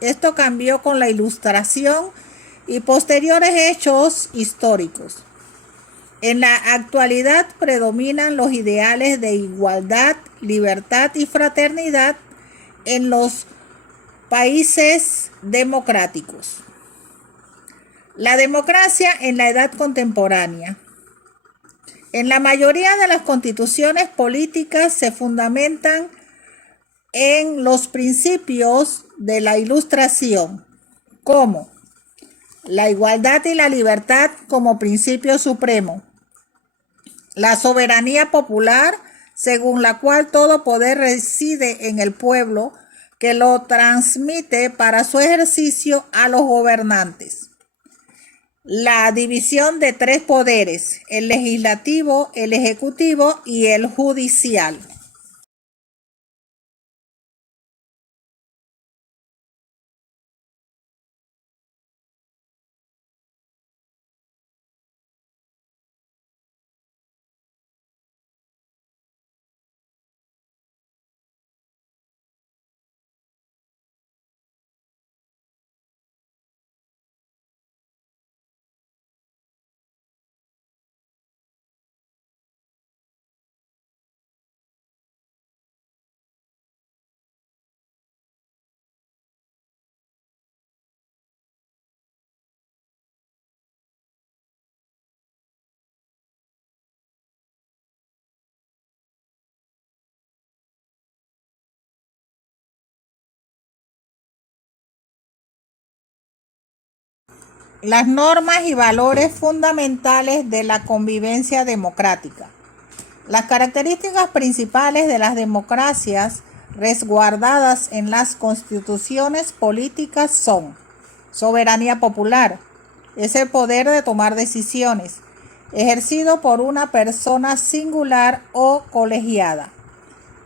Esto cambió con la Ilustración y posteriores hechos históricos. En la actualidad predominan los ideales de igualdad, libertad y fraternidad en los países democráticos. La democracia en la edad contemporánea. En la mayoría de las constituciones políticas se fundamentan en los principios de la Ilustración, como la igualdad y la libertad como principio supremo, la soberanía popular, según la cual todo poder reside en el pueblo, que lo transmite para su ejercicio a los gobernantes. La división de tres poderes: el legislativo, el ejecutivo y el judicial. Las normas y valores fundamentales de la convivencia democrática. Las características principales de las democracias resguardadas en las constituciones políticas son: soberanía popular, es el poder de tomar decisiones, ejercido por una persona singular o colegiada.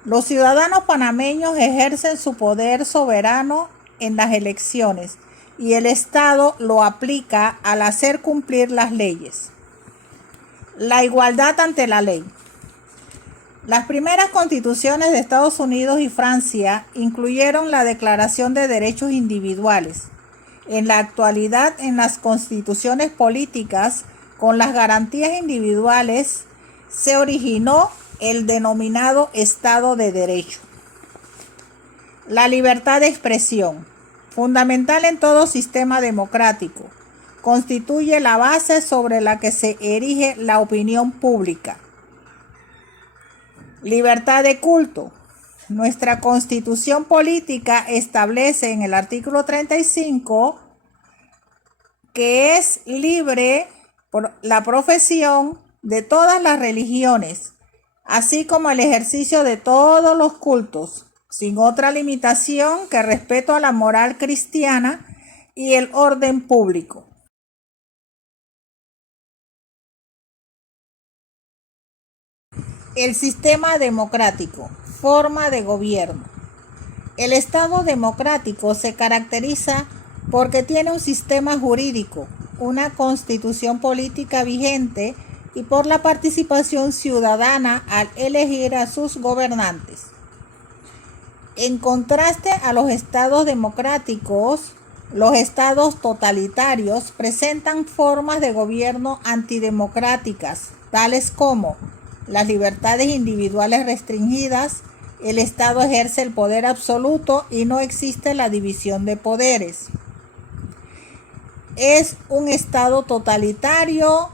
Los ciudadanos panameños ejercen su poder soberano en las elecciones y el Estado lo aplica al hacer cumplir las leyes. La igualdad ante la ley. Las primeras constituciones de Estados Unidos y Francia incluyeron la Declaración de Derechos Individuales. En la actualidad, en las constituciones políticas con las garantías individuales se originó el denominado Estado de Derecho. La libertad de expresión, fundamental en todo sistema democrático, constituye la base sobre la que se erige la opinión pública. Libertad de culto. Nuestra Constitución política establece en el artículo 35 que es libre por la profesión de todas las religiones, así como el ejercicio de todos los cultos, sin otra limitación que respeto a la moral cristiana y el orden público. El sistema democrático, forma de gobierno. El Estado democrático se caracteriza porque tiene un sistema jurídico, una constitución política vigente y por la participación ciudadana al elegir a sus gobernantes. En contraste a los estados democráticos, los estados totalitarios presentan formas de gobierno antidemocráticas, tales como las libertades individuales restringidas, el Estado ejerce el poder absoluto y no existe la división de poderes. Es un Estado totalitario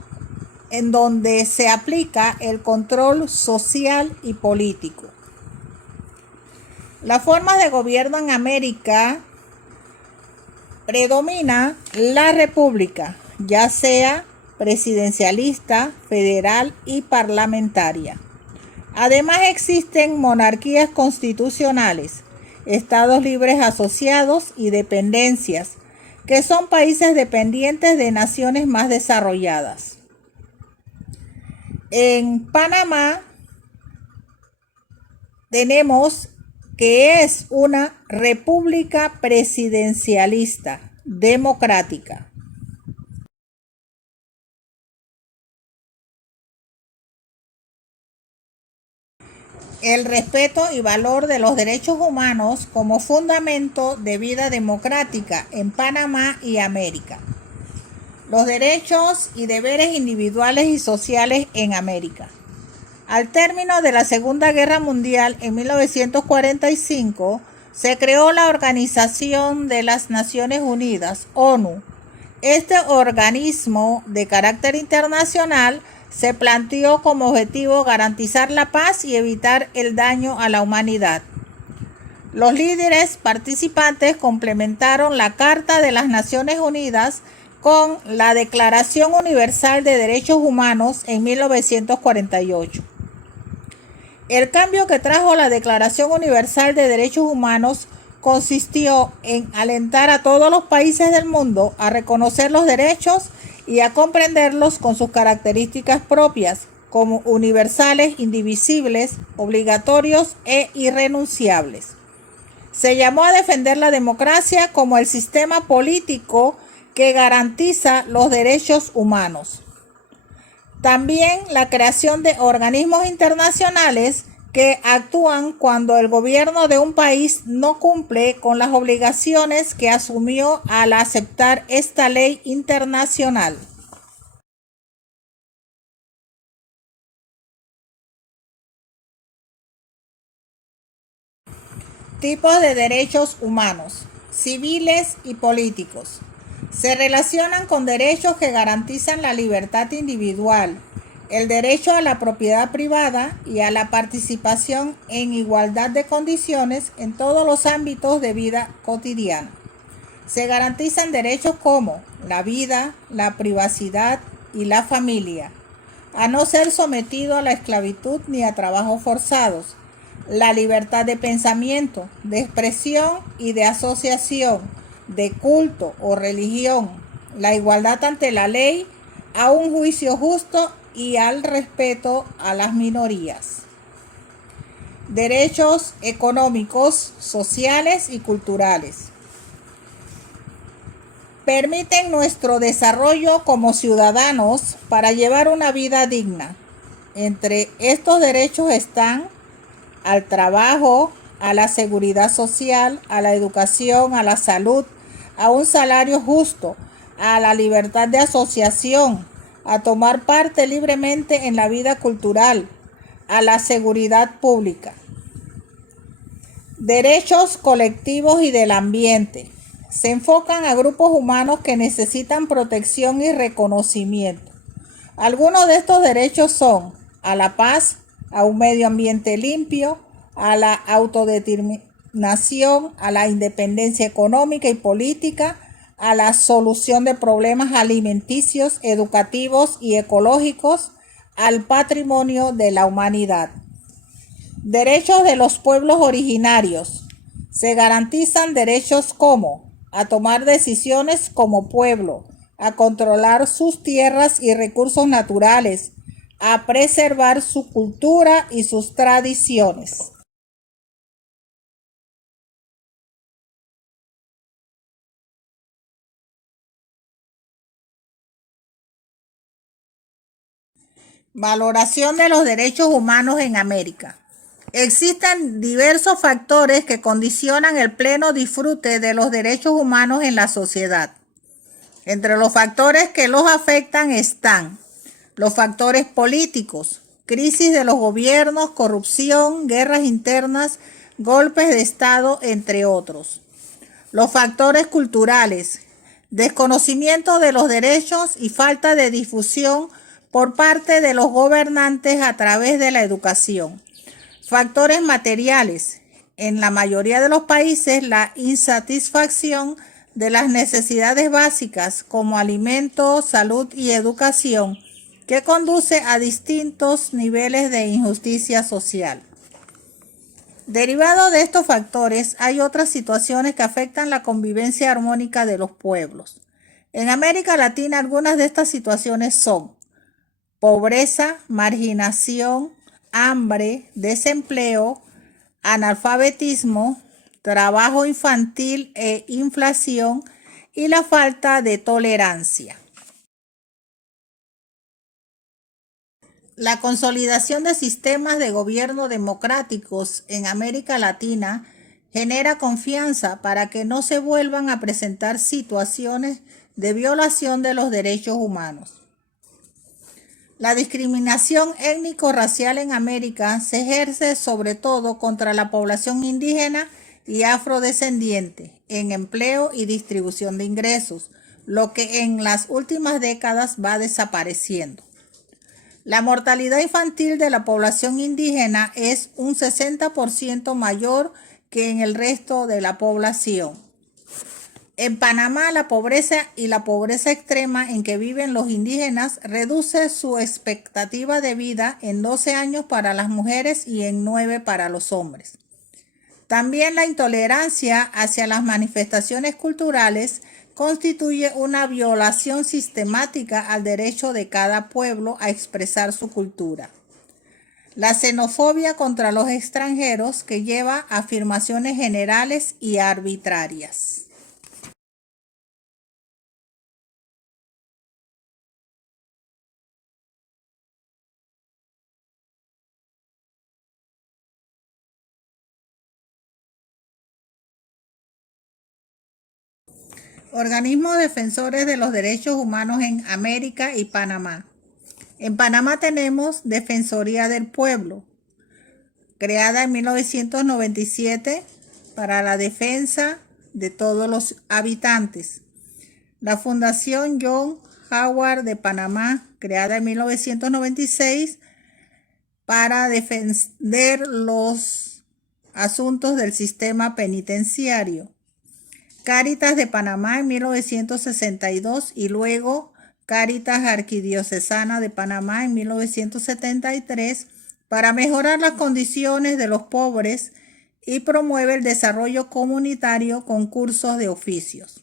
en donde se aplica el control social y político. Las formas de gobierno en América predomina la república, ya sea presidencialista, federal y parlamentaria. Además existen monarquías constitucionales, estados libres asociados y dependencias, que son países dependientes de naciones más desarrolladas. En Panamá tenemos que es una república presidencialista, democrática. el respeto y valor de los derechos humanos como fundamento de vida democrática en Panamá y América. Los derechos y deberes individuales y sociales en América. Al término de la Segunda Guerra Mundial, en 1945, se creó la Organización de las Naciones Unidas, ONU. Este organismo de carácter internacional se planteó como objetivo garantizar la paz y evitar el daño a la humanidad. Los líderes participantes complementaron la Carta de las Naciones Unidas con la Declaración Universal de Derechos Humanos en 1948. El cambio que trajo la Declaración Universal de Derechos Humanos consistió en alentar a todos los países del mundo a reconocer los derechos y a comprenderlos con sus características propias, como universales, indivisibles, obligatorios e irrenunciables. Se llamó a defender la democracia como el sistema político que garantiza los derechos humanos. También la creación de organismos internacionales que actúan cuando el gobierno de un país no cumple con las obligaciones que asumió al aceptar esta ley internacional. Tipos de derechos humanos, civiles y políticos. Se relacionan con derechos que garantizan la libertad individual, el derecho a la propiedad privada y a la participación en igualdad de condiciones en todos los ámbitos de vida cotidiana. Se garantizan derechos como la vida, la privacidad y la familia, a no ser sometido a la esclavitud ni a trabajos forzados, la libertad de pensamiento, de expresión y de asociación, de culto o religión, la igualdad ante la ley, a un juicio justo y al respeto a las minorías. Derechos económicos, sociales y culturales. Permiten nuestro desarrollo como ciudadanos para llevar una vida digna. Entre estos derechos están al trabajo, a la seguridad social, a la educación, a la salud, a un salario justo, a la libertad de asociación, a tomar parte libremente en la vida cultural, a la seguridad pública. Derechos colectivos y del ambiente. Se enfocan a grupos humanos que necesitan protección y reconocimiento. Algunos de estos derechos son a la paz, a un medio ambiente limpio, a la autodeterminación, a la independencia económica y política, a la solución de problemas alimenticios, educativos y ecológicos, al patrimonio de la humanidad. Derechos de los pueblos originarios. Se garantizan derechos como a tomar decisiones como pueblo, a controlar sus tierras y recursos naturales, a preservar su cultura y sus tradiciones. Valoración de los derechos humanos en América. Existen diversos factores que condicionan el pleno disfrute de los derechos humanos en la sociedad. Entre los factores que los afectan están los factores políticos, crisis de los gobiernos, corrupción, guerras internas, golpes de Estado, entre otros. Los factores culturales, desconocimiento de los derechos y falta de difusión por parte de los gobernantes a través de la educación. Factores materiales, en la mayoría de los países la insatisfacción de las necesidades básicas como alimentos, salud y educación, que conduce a distintos niveles de injusticia social. Derivado de estos factores, hay otras situaciones que afectan la convivencia armónica de los pueblos. En América Latina, algunas de estas situaciones son pobreza, marginación, hambre, desempleo, analfabetismo, trabajo infantil e inflación y la falta de tolerancia. La consolidación de sistemas de gobierno democráticos en América Latina genera confianza para que no se vuelvan a presentar situaciones de violación de los derechos humanos. La discriminación étnico-racial en América se ejerce sobre todo contra la población indígena y afrodescendiente en empleo y distribución de ingresos, lo que en las últimas décadas va desapareciendo. La mortalidad infantil de la población indígena es un 60% mayor que en el resto de la población. En Panamá, la pobreza y la pobreza extrema en que viven los indígenas reduce su expectativa de vida en 12 años para las mujeres y en 9 para los hombres. También la intolerancia hacia las manifestaciones culturales constituye una violación sistemática al derecho de cada pueblo a expresar su cultura. La xenofobia contra los extranjeros que lleva a afirmaciones generales y arbitrarias. Organismos defensores de los derechos humanos en América y Panamá. En Panamá tenemos Defensoría del Pueblo, creada en 1997 para la defensa de todos los habitantes. La Fundación John Howard de Panamá, creada en 1996 para defender los asuntos del sistema penitenciario. Cáritas de Panamá en 1962 y luego Cáritas Arquidiocesana de Panamá en 1973 para mejorar las condiciones de los pobres y promueve el desarrollo comunitario con cursos de oficios.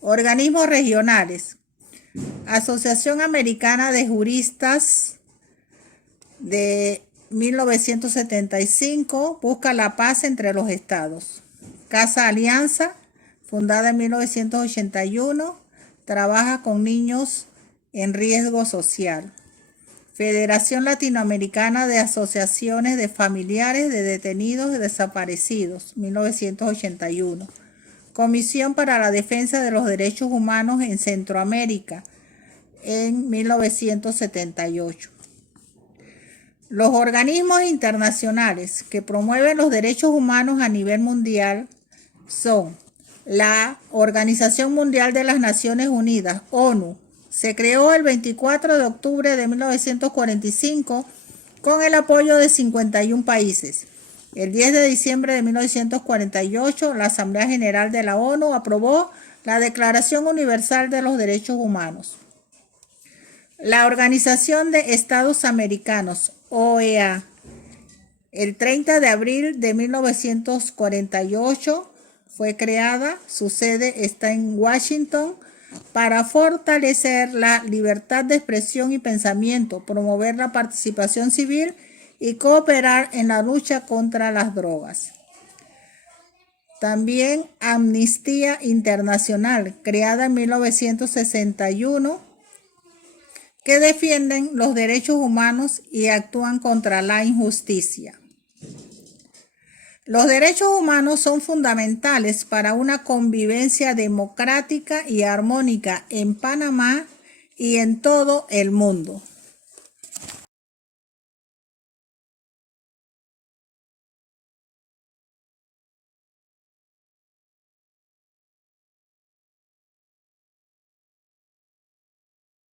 Organismos regionales. Asociación Americana de Juristas de 1975 busca la paz entre los estados. Casa Alianza, fundada en 1981, trabaja con niños en riesgo social. Federación Latinoamericana de Asociaciones de Familiares de Detenidos y Desaparecidos, 1981. Comisión para la Defensa de los Derechos Humanos en Centroamérica, en 1978. Los organismos internacionales que promueven los derechos humanos a nivel mundial son la Organización Mundial de las Naciones Unidas, ONU. Se creó el 24 de octubre de 1945 con el apoyo de 51 países. El 10 de diciembre de 1948, la Asamblea General de la ONU aprobó la Declaración Universal de los Derechos Humanos. La Organización de Estados Americanos, OEA, el 30 de abril de 1948 fue creada, su sede está en Washington, para fortalecer la libertad de expresión y pensamiento, promover la participación civil y cooperar en la lucha contra las drogas. También Amnistía Internacional, creada en 1961, que defienden los derechos humanos y actúan contra la injusticia. Los derechos humanos son fundamentales para una convivencia democrática y armónica en Panamá y en todo el mundo.